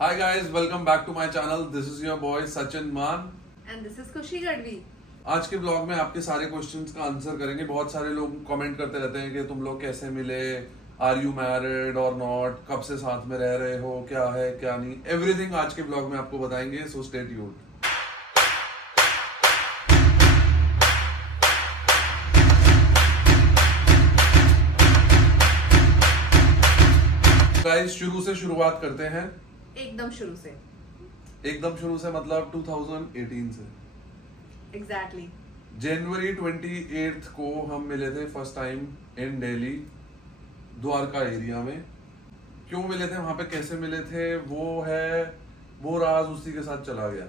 Hi guys, welcome back to my channel. This is your boy Sachin मान. And this is Kushi Gadvi. आज के blog में आपके सारे क्वेश्चंस का आंसर करेंगे. बहुत सारे लोग कमेंट करते रहते हैं कि तुम लोग कैसे मिले, आर यू मैरिड और नॉट, कब से साथ में रह रहे हो, क्या है क्या नहीं, एवरीथिंग आज के ब्लॉग में आपको बताएंगे. So stay tuned. गाइस शुरू से शुरुआत करते हैं. एकदम शुरू से. एकदम शुरू से मतलब 2018 से. एग्जैक्टली. जनवरी 28 को हम मिले थे first time in Delhi, Dwarka area में. क्यों मिले थे, वहां पे कैसे मिले थे, वो राज उसी के साथ चला गया.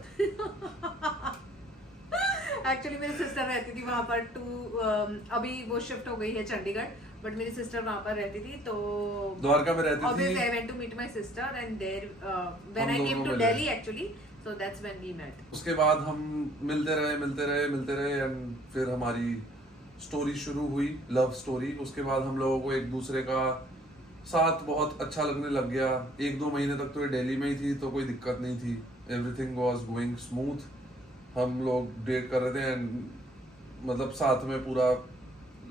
एक्चुअली मेरी सिस्टर रहती थी वहां पर. अभी वो शिफ्ट हो गई है चंडीगढ़, बट मेरी सिस्टर वहां पर रहती थी, तो द्वारका में रहती थी. obviously I went to meet my sister and there when I came to Delhi actually, so that's when we met. उसके बाद हम मिलते रहे एंड फिर हमारी स्टोरी शुरू हुई, लव स्टोरी. उसके बाद हम लोगों को एक दूसरे का साथ बहुत अच्छा लगने लग गया. 1-2 महीने तक तो ये दिल्ली में ही थी, तो कोई दिक्कत नहीं थी. Everything was going smooth. हम लोग डेट कर रहे थे एंड मतलब साथ में पूरा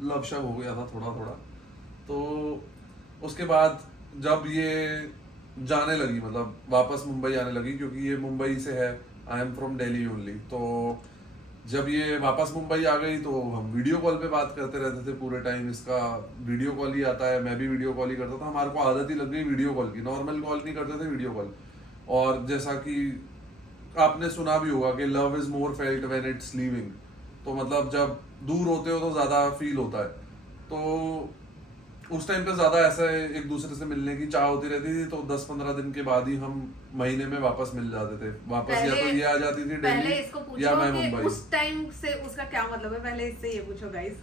लव शव हो गया था थोड़ा. तो उसके बाद जब ये जाने लगी, मतलब वापस मुंबई आने लगी, क्योंकि ये मुंबई से है, I am from Delhi only. तो जब ये वापस मुंबई आ गई तो हम वीडियो कॉल पे बात करते रहते थे पूरे टाइम. इसका वीडियो कॉल ही आता है, मैं भी वीडियो कॉल ही करता था. हमारे को आदत ही लग गई वीडियो कॉल की. नॉर्मल कॉल नहीं करते थे, वीडियो कॉल. और जैसा कि आपने सुना भी होगा कि love is more felt when it's leaving. तो मतलब जब दूर होते हो तो ज्यादा फील होता है. तो उस टाइम पे ज्यादा ऐसा एक दूसरे से मिलने की चाह होती रहती थी. तो 10-15 दिन के बाद ही हम महीने में वापस मिल जाते थे. वापस या तो ये आ जाती थी दिल्ली या मैं मुंबई. उस टाइम से उसका क्या मतलब है, पहले इससे ये पूछो गाइस.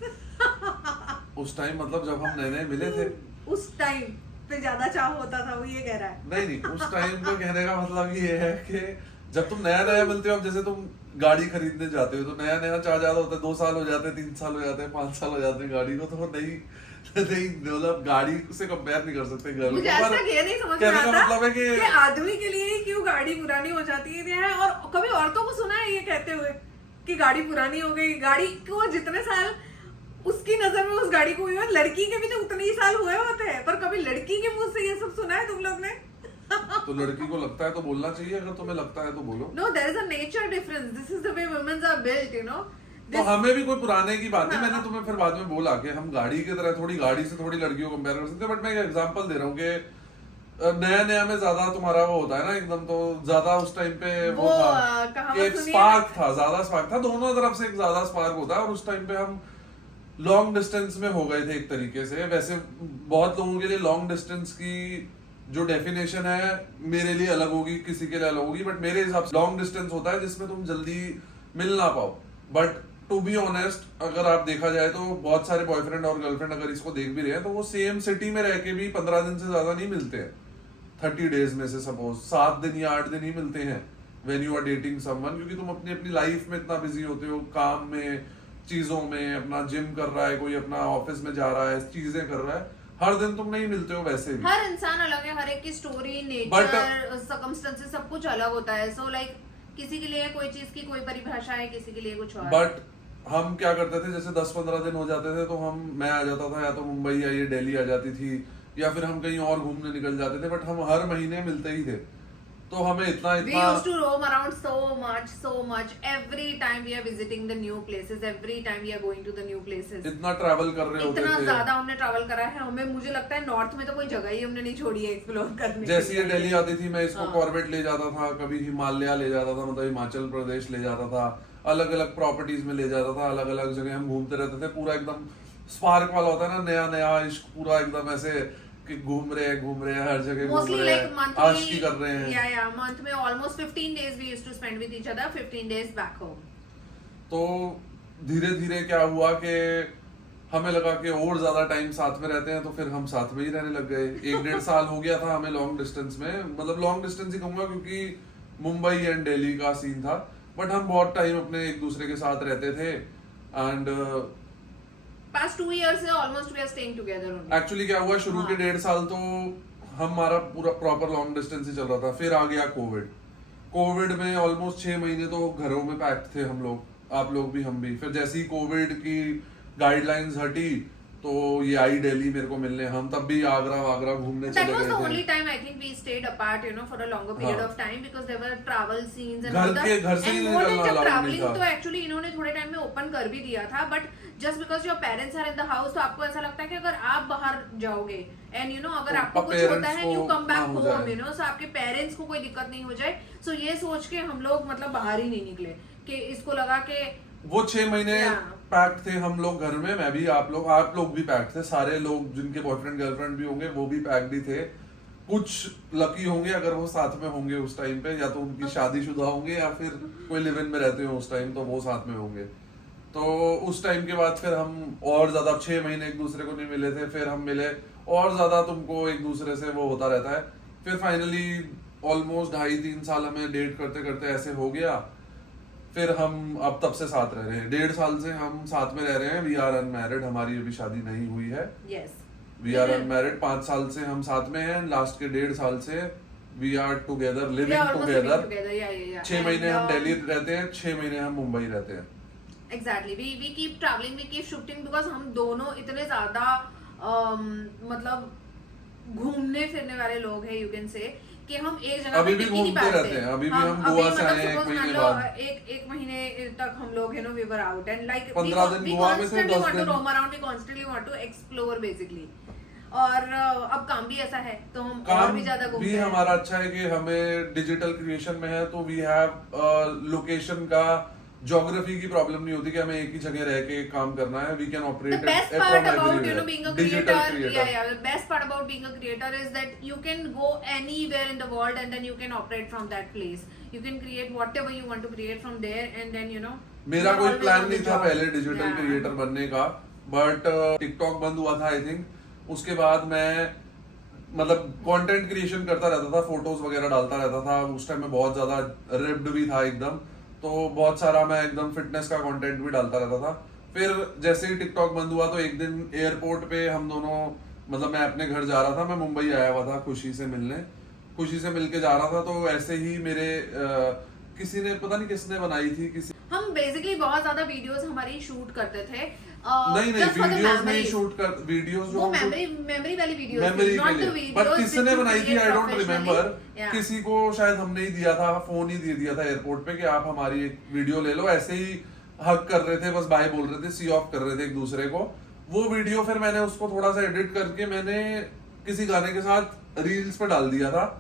उस टाइम मतलब जब हम नए मिले थे, उस टाइम पे ज्यादा चाह होता था, वो ये कह रहा है. नहीं उस टाइम पे कहने का मतलब ये है कि जब तुम नया मिलते हो, अब जैसे तुम गाड़ी खरीदने जाते हो तो नया चाह ज्यादा होता है. 2 साल हो जाते हैं, 3 साल हो जाते हैं, 5 साल हो जाते हैं गाड़ी को. तो नहीं मतलब गाड़ी से कंपेयर नहीं कर सकते गर्ल को. मुझे ऐसा ये नहीं समझ में आता मतलब है कि आदमी के लिए क्यों गाड़ी पुरानी हो जाती है. और कभी औरतों को सुना है ये कहते हुए कि गाड़ी पुरानी हो गई. गाड़ी को जितने साल उसकी नजर में उस गाड़ी को हुए, लड़की के भी तो उतने ही साल हुए होते हैं. पर कभी लड़की के मुंह से ये सब सुना है तुम लोग ने? तो लड़की को लगता है तो बोलना चाहिए, अगर तुम्हें लगता है तो बोलो. No, there is a nature difference. This is the way women are built, you know. तो हमें भी कोई पुराने की बात नहीं. मैंने तुम्हें फिर बाद में बोला कि हम गाड़ी की तरह थोड़ी गाड़ी से थोड़ी लड़कियों को कंपेयर कर सकते हैं. बट मैं एक एग्जांपल दे रहा हूँ कि नया में ज्यादा तुम्हारा वो होता है ना एकदम. तो ज्यादा उस टाइम पे वो था, एक स्पार्क था, ज्यादा स्पार्क था. दोनों तरफ से एक ज्यादा स्पार्क होता है. और उस टाइम पे हम लॉन्ग डिस्टेंस में हो गए थे एक तरीके से. वैसे बहुत लोगों के लिए लॉन्ग डिस्टेंस की जो डेफिनेशन है मेरे लिए अलग होगी, किसी के लिए अलग होगी. बट मेरे हिसाब से लॉन्ग डिस्टेंस होता है जिसमें तुम जल्दी मिल ना पाओ. बट टू बी ऑनेस्ट, अगर आप देखा जाए तो बहुत सारे बॉयफ्रेंड और गर्लफ्रेंड अगर इसको देख भी रहे हैं तो वो सेम सिटी में रह के भी 15 दिन से ज्यादा नहीं मिलते हैं. 30 डेज में से सपोज 7 दिन या 8 दिन ही मिलते हैं when you are dating someone. क्योंकि तुम अपनी लाइफ में इतना बिजी होते हो, काम में, चीजों में. अपना जिम कर रहा है कोई, अपना ऑफिस में जा रहा है, चीजें कर रहा है. हर दिन तुम नहीं मिलते हो. वैसे भी हर इंसान अलग है, हर एक की स्टोरी, नेचर, सर्कमस्टेंसेस सब कुछ अलग होता है. सो लाइक किसी के लिए कोई चीज की कोई परिभाषा है, किसी के लिए कुछ और. बट हम क्या करते थे, जैसे 10-15 दिन हो जाते थे तो मैं आ जाता था, या तो मुंबई या ये दिल्ली आ जाती थी, या फिर हम कहीं और घूमने निकल जाते थे. बट हम हर महीने मिलते ही थे. तो हमें इतना We used to roam around so much. Every time we are visiting the new places, every time we are going to the new places. इतना ट्रैवल कर रहे होते थे. इतना ज्यादा हमने ट्रैवल करा है. हमें मुझे लगता है नॉर्थ में तो कोई जगह ही हमने नहीं छोड़ी है एक्सप्लोर करने. जैसे ये दिल्ली आती थी, मैं इसको कॉर्बेट ले जाता था, कभी हिमालय ले जाता था, मतलब हिमाचल प्रदेश ले जाता था, अलग अलग प्रॉपर्टीज में ले जाता था, अलग अलग जगह हम घूमते रहते थे. पूरा एकदम स्पार्क वाला होता है ना, नया इश्क. पूरा एकदम ऐसे कि घूम रहे हैं हर जगह, घूम रहे हैं, आशिकी कर रहे हैं. या मंथ में almost 15 days we used to spend with each other, 15 days back home. तो धीरे धीरे क्या हुआ कि हमें लगा कि और ज्यादा टाइम साथ में रहते हैं, तो फिर हम साथ में ही रहने लग गए. 1-1.5 साल हो गया था हमें लॉन्ग डिस्टेंस में. मतलब लॉन्ग डिस्टेंस ही कहूंगा क्योंकि मुंबई एंड दिल्ली का सीन था. बट हम बहुत टाइम अपने एक दूसरे के साथ रहते थे. एंड past 2 years से almost we are staying together only. Actually क्या हुआ, शुरू के 1.5 साल तो हमारा पूरा प्रॉपर लॉन्ग डिस्टेंस ही चल रहा था। फिर आ गया कोविड में ऑलमोस्ट 6 महीने तो घरों में पैक्ड थे हम लोग, आप लोग भी हम भी। फिर जैसे ही कोविड की गाइडलाइंस हटी तो ये आई दिल्ली मेरे को मिलने, हम तब भी आगरा वागरा घूमने That चले was the गए only थे। time I think we stayed apart, for a longer period हाँ। of time because there were travel scenes and घर all that. के- घर से ही And more than निकलना जब allowed नहीं traveling था। तो actually इन्होंने थोड़े टाइम में ओपन कर भी दिया था, but just because your parents are in the house तो आपको ऐसा लगता है कि अगर आप बाहर जाओगे and अगर तो आपको कुछ parents होता है को you come back ना हो home, जाए। so आपके पेरेंट्स को कोई दिक्कत नहीं हो जाए। So ये सोच के हम लोग मतलब बाहर ही नहीं निकले कि इसको लगा कि वो 6 महीने Yeah. पैक्ड थे हम लोग घर में, मैं भी, आप लोग भी पैक्ड थे, सारे लोग जिनके बॉयफ्रेंड गर्लफ्रेंड भी होंगे वो भी पैक्ड ही थे। कुछ लकी होंगे अगर वो साथ में होंगे उस टाइम पे, या तो उनकी शादीशुदा होंगे या फिर कोई लिव इन में रहते हो उस टाइम, तो वो साथ में होंगे। तो उस टाइम के बाद फिर हम और ज्यादा 6 महीने एक दूसरे को नहीं मिले थे, फिर हम मिले और ज्यादा तुमको एक दूसरे से वो होता रहता है। फिर फाइनली ऑलमोस्ट 2.5-3 साल हमें डेट करते करते ऐसे हो गया। फिर हम अब तब से साथ रह रहे हैं, 1.5 साल से हम साथ में रह रहे हैं। वी आर अनमैरिड, हमारी अभी शादी नहीं हुई है। yes. वी आर अनमैरिड, 5 साल से हम साथ में हैं। लास्ट के 1.5 साल से we are together, We are living almost living together. together, yeah. 6 महीने And, हम दिल्ली रहते हैं, 6 महीने हम मुंबई रहते हैं। Exactly. We keep traveling, we keep shooting because हम दोनों इतने ज्यादा मतलब घूमने फिरने वाले लोग हैं, you can say, कि हम एक जगह अभी पे भी टिक ही नहीं घूमते पाते। रहते हैं, अभी भी हम गोवा से आए हैं 1 महीने बाद। एक महीने तक हम लोग we were out and like 15 दिन we गोवा में थे, constantly 10 want to दिन। roam around, we constantly want to explore basically। और अब काम भी ऐसा है तो हम और काम भी ज्यादा घूमते भी हैं। हमारा अच्छा है कि हमें डिजिटल क्रिएशन में है, तो वी हैव लोकेशन का, ज्योग्राफी की प्रॉब्लम नहीं होती कि हमें एक ही जगह रह के काम करना है। We can The operate best part about being a digital creator, creator. the best part about being a creator is that you can go anywhere in the world and then you can operate from that place. You can create whatever you want to create from there and then मेरा you're कोई always plan on the नहीं था job. पहले digital Yeah. Creator बनने का, but TikTok बंद हुआ था आई थिंक। उसके बाद मैं मतलब कंटेंट क्रिएशन करता रहता था, फोटोज वगैरह डालता रहता था। उस टाइम में बहुत ज्यादा रिप्ड भी था एकदम, तो बहुत सारा मैं एकदम फिटनेस का कंटेंट भी डालता रहता था। फिर जैसे ही टिकटॉक बंद हुआ तो एक दिन एयरपोर्ट पे हम दोनों, मतलब मैं अपने घर जा रहा था, मैं मुंबई आया हुआ था खुशी से मिलने, खुशी से मिलके जा रहा था। तो ऐसे ही मेरे किसी ने, पता नहीं किसने बनाई थी, किसी हम बेसिकली बहुत ज्यादा वीडियोस हमारी शूट करते थे। नहीं वीडियोस नहीं शूट कर, वीडियोस जो वो हम मेमोरी वाली वीडियोस मेमोरी नॉट के द लिए, वीडियोस बट किसने बनाई थी आई डोंट रिमेम्बर। किसी को शायद हमने ही दिया था, फोन ही दे दिया था एयरपोर्ट पे कि आप हमारी एक वीडियो ले लो। ऐसे ही हक कर रहे थे, बस बाय बोल रहे थे, सी ऑफ कर रहे थे एक दूसरे को। वो वीडियो फिर मैंने उसको थोड़ा सा एडिट करके मैंने किसी गाने के साथ रील्स पे डाल दिया था।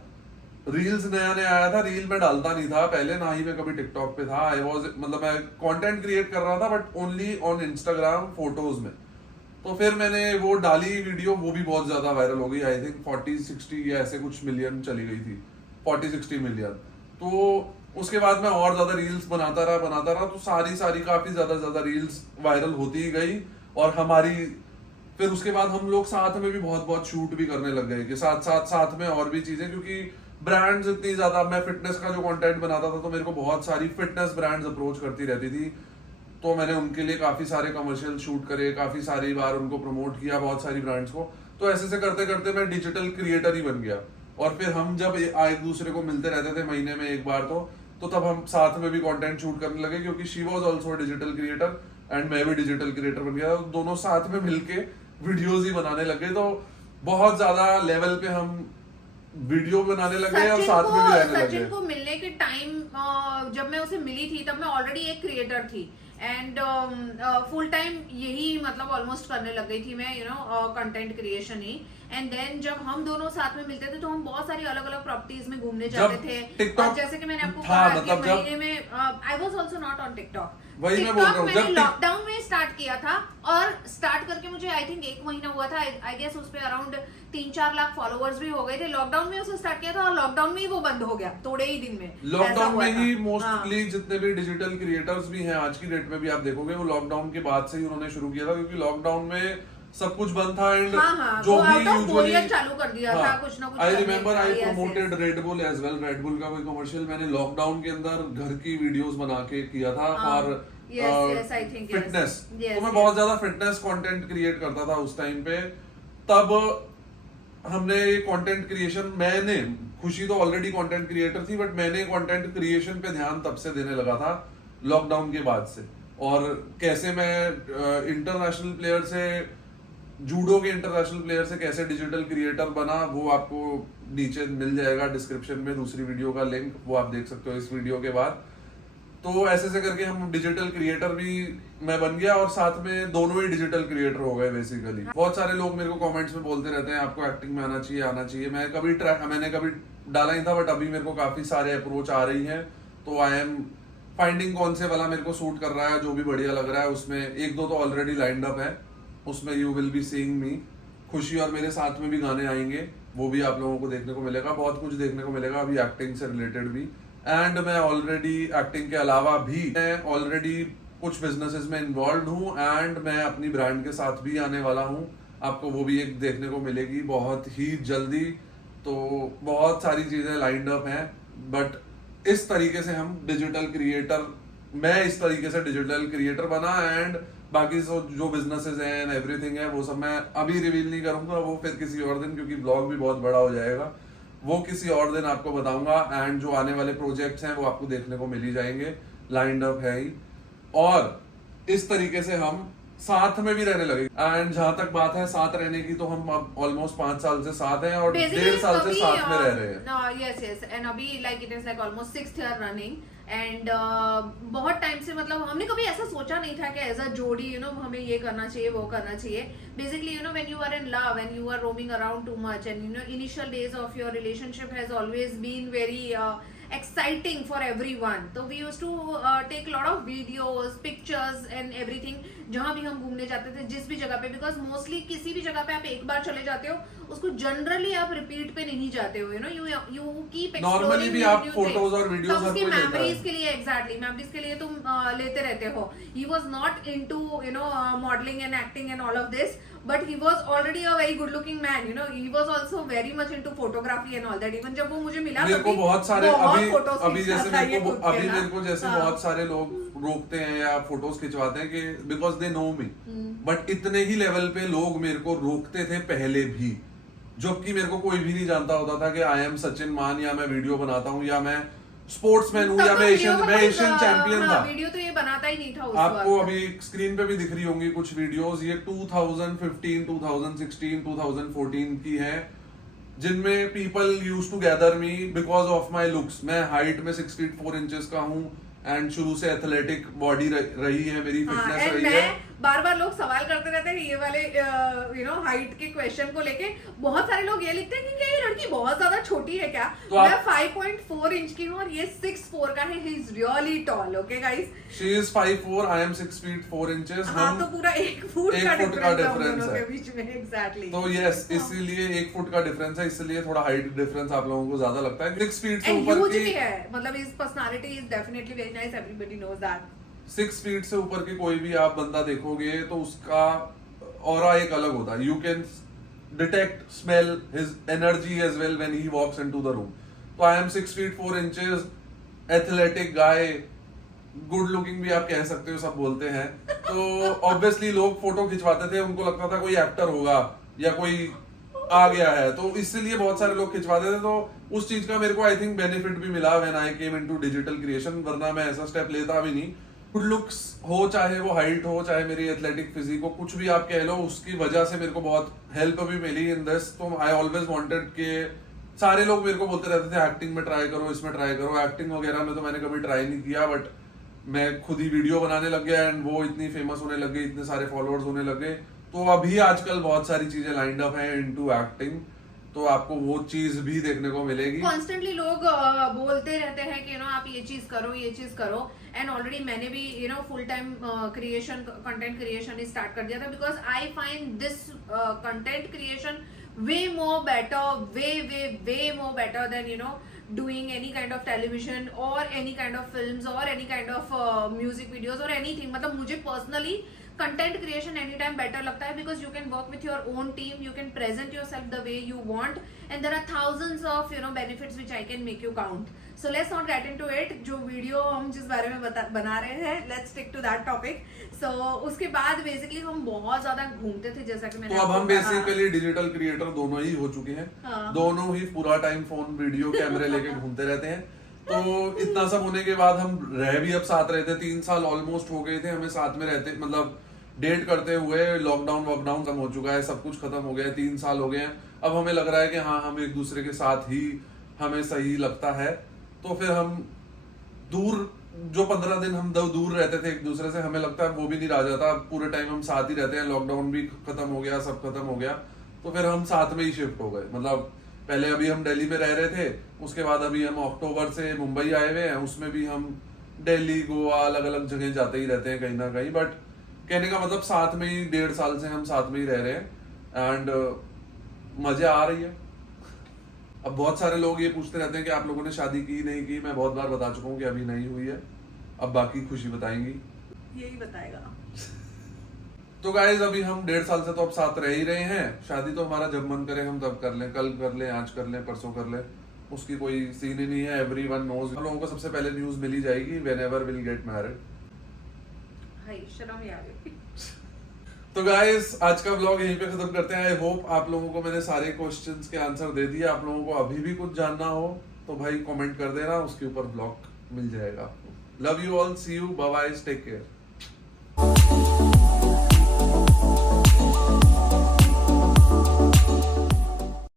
रील्स नया नया आया था, रील में डालता नहीं था पहले, ना ही मैं कभी टिकटॉक पे था। आई वाज, मतलब मैं कंटेंट क्रिएट कर रहा था but only on Instagram photos में। तो फिर मैंने वो डाली वीडियो, वो भी बहुत ज्यादा वायरल हो गई। आई थिंक 40-60 या ऐसे कुछ मिलियन चली गई थी, 40-60 मिलियन। तो उसके बाद मैं और ज्यादा रील्स बनाता रहा, तो सारी काफी ज्यादा रील्स वायरल होती ही गई। और हमारी फिर उसके बाद हम लोग साथ में भी बहुत शूट भी करने लग गए कि साथ में और भी चीजें, क्योंकि ब्रांड्स इतनी ज्यादा, मैं फिटनेस का जो कंटेंट बनाता था तो मेरे को बहुत सारी फिटनेस ब्रांड्स अप्रोच करती रहती थी। तो मैंने उनके लिए काफी सारे कमर्शियल शूट करे, काफी सारी बार उनको प्रमोट किया, बहुत सारी ब्रांड्स को। तो ऐसे से करते करते मैं डिजिटल क्रिएटर ही बन गया। और फिर हम जब एक दूसरे को मिलते रहते थे महीने में एक बार, तो तब हम साथ में भी कंटेंट शूट करने लगे, क्योंकि she was also digital creator and मैं भी डिजिटल क्रिएटर बन गया। तो दोनों साथ में मिलके वीडियोस ही बनाने लगे। तो बहुत ज्यादा लेवल पे हम वीडियो बनाने लगे और साथ में भी रहने लगे। सचिन को मिलने के टाइम जब मैं उसे मिली थी तब मैं ऑलरेडी एक क्रिएटर थी एंड फुल टाइम यही मतलब ऑलमोस्ट करने लग गई थी मैं, कंटेंट क्रिएशन ही। एंड देन जब हम दोनों साथ में मिलते थे तो हम बहुत सारी अलग अलग प्रॉपर्टीज में घूमने जाते थे। और जैसे कि मैंने आपको कहा कि महीने में I was also not on TikTok. वही मैं बोल रहा हूँ, मैंने जब लॉकडाउन में स्टार्ट किया था और स्टार्ट करके मुझे आई थिंक 1 महीना हुआ था। आई गेस उस पे अराउंड 3-4 लाख फॉलोअर्स भी हो गए थे। लॉकडाउन में उसे स्टार्ट किया था और लॉकडाउन में ही वो बंद हो गया थोड़े ही दिन में। लॉकडाउन में ही मोस्टली जितने भी डिजिटल क्रिएटर्स भी हैं आज की डेट में भी आप देखोगे वो लॉकडाउन के बाद से ही उन्होंने शुरू किया था, क्योंकि लॉकडाउन में सब कुछ बंद था। एंड जो भी यूजुअली चालू कर दिया था कुछ ना कुछ। I remember I promoted Red Bull as well. Red Bull का कोई कमर्शियल मैंने लॉकडाउन के अंदर घर की वीडियोस बना के किया था फॉर फिटनेस। तो मैं बहुत ज्यादा फिटनेस कंटेंट क्रिएट करता था उस टाइम पे। तब हमने ये कंटेंट क्रिएशन, मैंने, खुशी तो ऑलरेडी कंटेंट क्रिएटर थी, बट मैंने कंटेंट क्रिएशन पे ध्यान तब से देने लगा था लॉकडाउन के बाद से। और कैसे मैं इंटरनेशनल प्लेयर से, जूडो के इंटरनेशनल प्लेयर से कैसे डिजिटल क्रिएटर बना, वो आपको नीचे मिल जाएगा डिस्क्रिप्शन में, दूसरी वीडियो का लिंक, वो आप देख सकते हो इस वीडियो के बाद। तो ऐसे से करके हम डिजिटल क्रिएटर भी मैं बन गया, और साथ में दोनों ही डिजिटल क्रिएटर हो गए बेसिकली। बहुत सारे लोग मेरे को कमेंट्स में बोलते रहते हैं आपको एक्टिंग में आना चाहिए। मैंने कभी डाला नहीं था, बट अभी मेरे को काफी सारे अप्रोच आ रही हैं, तो आई एम फाइंडिंग कौन से वाला मेरे को सूट कर रहा है, जो भी बढ़िया लग रहा है। उसमें एक दो तो ऑलरेडी लाइंड अप है, उसमें यू विल बी सीइंग मी। खुशी और मेरे साथ में भी गाने आएंगे, वो भी आप लोगों को देखने को मिलेगा, बहुत कुछ देखने को मिलेगा अभी एक्टिंग से रिलेटेड भी। एंड मैं ऑलरेडी एक्टिंग के अलावा भी मैं ऑलरेडी कुछ बिजनेसेस में इन्वॉल्व हूँ, एंड मैं अपनी ब्रांड के साथ भी आने वाला हूँ। आपको वो भी एक देखने को मिलेगी बहुत ही जल्दी। तो बहुत सारी चीजें लाइंड अप हैं, बट इस तरीके से हम डिजिटल क्रिएटर, मैं इस तरीके से डिजिटल क्रिएटर बना। एंड बाकी जो बिजनेसेस हैं एंड एवरीथिंग है, वो सब मैं अभी रिवील नहीं करूंगा, वो फिर किसी और दिन, क्योंकि ब्लॉग भी बहुत बड़ा हो जाएगा, वो किसी और दिन आपको बताऊंगा। एंड जो आने वाले प्रोजेक्ट्स हैं वो आपको देखने को मिल ही जाएंगे, लाइंड अप है ही। और इस तरीके से हम साथ में भी रहने लगे। एंड जहां तक बात है साथ रहने की, तो हम अब ऑलमोस्ट 5 साल से साथ हैं, और 1.5 साल से साथ में रह रहे हैं। यस एंड अभी like it is like almost 6th year running. And बहुत टाइम से, मतलब हमने कभी ऐसा सोचा नहीं था कि एज अ जोड़ी हमें ये करना चाहिए, वो करना चाहिए। Basically when you are in love and you are roaming around too much, and initial days of your relationship has always been very exciting for everyone. So we used to take lot of videos, pictures and everything जहाँ भी हम घूमने जाते थे, जिस भी जगह पे, because mostly किसी भी जगह पे आप एक बार चले जाते हो, उसको जनरली आप रिपीट पे नहीं जाते हो, you keep exploring. नॉर्मली भी आप फोटोज और वीडियोस हर कोई लेता है। मेमोरीज के लिए, एग्जैक्टली मेमोरीज के लिए तुम लेते रहते हो। He was not into modeling and acting and all of this, but he was already a very good looking man. He was also very much into photography and all that. Even जब वो मुझे मिला, मेरे को बहुत सारे अभी जैसे मेरे को जैसे हाँ। बहुत सारे लोग रोकते हैं या फोटोज खिंचवाते हैं कि because they know me, but इतने ही लेवल पे लोग मेरे को रोकते थे पहले भी, जबकि मेरे को कोई भी नहीं जानता होता था कि आई एम सचिन मान, या मैं वीडियो बनाता हूँ, या मैं स्पोर्ट्समैन हूँ, या मैं एशियन चैंपियन था। वीडियो तो ये बनाता ही नहीं था उस आपको अभी स्क्रीन पे भी दिख रही होंगी कुछ वीडियोस, ये 2015, 2016, 2014 की हैं, जिनमें people use to gather me because of my looks. मैं हाइट में 6 फीट 4 इंचेस का हूँ, एंड शुरू से एथलेटिक बॉडी रही है मेरी, फिटनेस रही है। बार बार लोग सवाल करते रहते हैं ये वाले हाइट के क्वेश्चन को लेके। बहुत सारे लोग ये लिखते हैं कि क्या ये लड़की बहुत ज्यादा छोटी है क्या? तो मैं 5.4 इंच की हूँ और ये 6'4" का है। He is really tall. Okay guys, she is 5'4", I am 6 feet 4 inches. हाँ, तो पूरा 1 फुट का डिफरेंस है बीच में। एग्जैक्टली। तो यस, इसीलिए 1 फुट का डिफरेंस है, इसलिए थोड़ा हाइट डिफरेंस आप लोगों को ज्यादा लगता है। 6 फीट से ऊपर की है, मतलब is personality is definitely very nice, everybody knows that. 6 feet से ऊपर की कोई भी आप बंदा देखोगे तो उसका ऑरा एक अलग होता है। You can detect, smell his energy as well when he walks into the room. तो I am 6 feet 4 inches, athletic guy, good looking भी आप कह सकते हो, सब बोलते हैं। तो ऑब्वियसली लोग फोटो खिंचवाते थे, उनको लगता था कोई एक्टर होगा या कोई आ गया है, तो इसलिए बहुत सारे लोग खिंचवाते थे। तो उस चीज का मेरे को आई थिंक बेनिफिट भी मिला when I came into digital creation, वरना मैं ऐसा स्टेप लेता भी नहीं। गुड लुक्स हो, चाहे वो हाइट हो, चाहे मेरी एथलेटिक फिजिक हो, कुछ भी आप कह लो, उसकी वजह से मेरे को बहुत हेल्प भी मिली इन दिस। तो आई ऑलवेज वांटेड के सारे लोग मेरे को बोलते रहते थे एक्टिंग में ट्राई करो, इसमें ट्राई करो। एक्टिंग वगैरह में तो मैंने कभी ट्राई नहीं किया, बट मैं खुद ही वीडियो बनाने लग गया एंड वो इतनी फेमस होने लग गई, इतने सारे फॉलोअर्स होने लग गए। तो अभी आजकल बहुत सारी चीजें लाइंड अप हैं इनटू एक्टिंग, तो आपको वो चीज भी देखने को मिलेगी। कॉन्स्टेंटली लोग बोलते रहते हैं कि आप ये चीज करो, ये चीज करो। एंड ऑलरेडी मैंने भी full time creation, content creation start कर दिया था, because I find this content creation way more better, way more better than doing any kind of television or any kind of films or any kind of music videos or anything. मतलब मुझे personally content creation anytime better लगता है, because you can work with your own team, you can present yourself the way you want, and there are thousands of benefits which I can make you count. So let's not get into it. जो video हम जिस बारे में बना रहे हैं, let's stick to that topic. So उसके बाद बेसिकली हम बहुत ज्यादा घूमते थे, जैसा कि मैंने तो अब आपको हम कहा। बेसिकली डिजिटल क्रिएटर दोनों ही हो चुके हैं। हाँ। दोनों ही पूरा टाइम फोन वीडियो कैमरे लेके घूमते रहते हैं। तो इतना सब होने के बाद हम रह भी अब साथ रहे थे, 3 साल ऑलमोस्ट हो गए थे हमें साथ में रहते, मतलब डेट करते हुए। लॉकडाउन वॉकडाउन खत्म हो चुका है, सब कुछ खत्म हो गया है, 3 साल हो गए हैं। अब हमें लग रहा है कि हाँ, हम एक दूसरे के साथ ही हमें सही लगता है। तो फिर हम दूर, जो 15 दिन हम दूर रहते थे एक दूसरे से, हमें लगता है वो भी नहीं रह जाता। पूरे टाइम हम साथ ही रहते हैं, लॉकडाउन भी खत्म हो गया, सब खत्म हो गया, तो फिर हम साथ में ही शिफ्ट हो गए। मतलब पहले अभी हम दिल्ली में रह रहे थे, उसके बाद अभी हम अक्टूबर से मुंबई आए हुए हैं। उसमें भी हम दिल्ली, गोवा, अलग अलग जगह जाते ही रहते हैं कहीं ना कहीं। बट कहने का मतलब साथ में ही 1.5 साल से हम साथ में ही रह रहे हैं एंड मजे आ रही है। अब बहुत सारे लोग ये पूछते रहते हैं कि आप लोगों ने शादी की नहीं की। मैं बहुत बार बता चुका हूँ कि अभी नहीं हुई है, अब बाकी खुशी बताएंगी, यही बताएगा। तो गाइज अभी हम 1.5 साल से तो अब साथ रह ही रहे हैं। शादी तो हमारा जब मन करे हम तब कर लें, कल कर लें, आज कर लें, परसों कर लें, उसकी कोई सीन ही नहीं है। एवरीवन नोज, हम लोगों को सबसे पहले न्यूज मिल ही जाएगी व्हेनेवर विल गेट मैरिड। हाय, शर्म ही आ गई। तो गाइस आज का व्लॉग यहीं पे खत्म करते हैं। आई होप आप लोगों को मैंने सारे क्वेश्चंस के आंसर दे दिए। आप लोगों को अभी भी कुछ जानना हो तो भाई कमेंट कर देना, उसके ऊपर व्लॉग मिल जाएगा आपको। Love you all, see you, bye bye, take care.